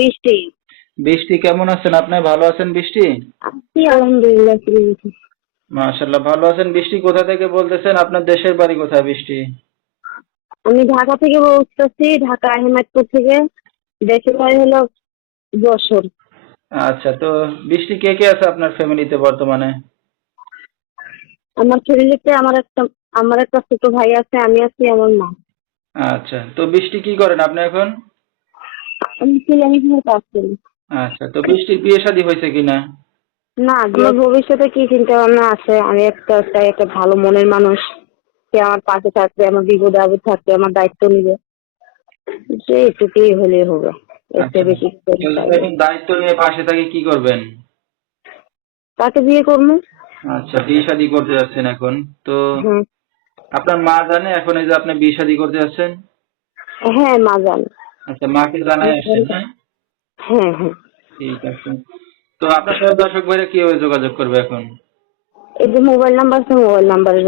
বৃষ্টি। বৃষ্টি কেমন আছেন আপনি? ভালো আছেন বৃষ্টি? আছি আলহামদুলিল্লাহ। মাশাআল্লাহ, ভালো আছেন বৃষ্টি। কোথা থেকে বলতেছেন? আপনার দেশের বাড়ি কোথায় বৃষ্টি? আমি ঢাকা থেকে বলতেছি, ঢাকা আহমেদপুর থেকে। দেশের বাড়ি হলো যশোর। আচ্ছা, তো বৃষ্টি কে কে আছে আপনার ফ্যামিলিতে বর্তমানে? আমার ফ্যামিলিতে আমার একটা ছোট ভাই আছে, আমি আছি, আমার মা। আচ্ছা, তো বৃষ্টি কি করেন আপনি এখন? আমি ফ্রিল্যান্সিং কাজ করি। আচ্ছা, তো বৃষ্টির বিয়ে শাদী হয়েছে কিনা? না, আমার ভবিষ্যতে কি চিন্তা ভাবনা আছে, আমি চাই একটা ভালো মনের মানুষ, সে আমার পাশে থাকবে, আমার বিপদে আপদে থাকবে, আমার দায়িত্ব নিবে। যে এটুকুই হলে হবে, এর আচ্ছা, চেয়ে বেশি কিছু কেউ চাই যদি না। এখন দায়িত্ব নিয়ে পাশে থাকে কি করবেন? তাকে বিয়ে করবো। আচ্ছা, বিয়ে শাদী করতে যাচ্ছেন এখন। তো হ্যাঁ। আপনার মা জানে এখন এই যে আপনি বিয়ে শাদী করতে যাচ্ছেন? হ্যাঁ, মা জানে। আচ্ছা, মাকে জানাই আসছেন, হ্যাঁ? হ্যাঁ, হ্যাঁ। ঠিক আছে। তো আপনার সাথে দর্শক ভাইরা কিভাবে যোগাযোগ করবে এখন? এই যে মোবাইল নাম্বার আছে, মোবাইল নাম্বারে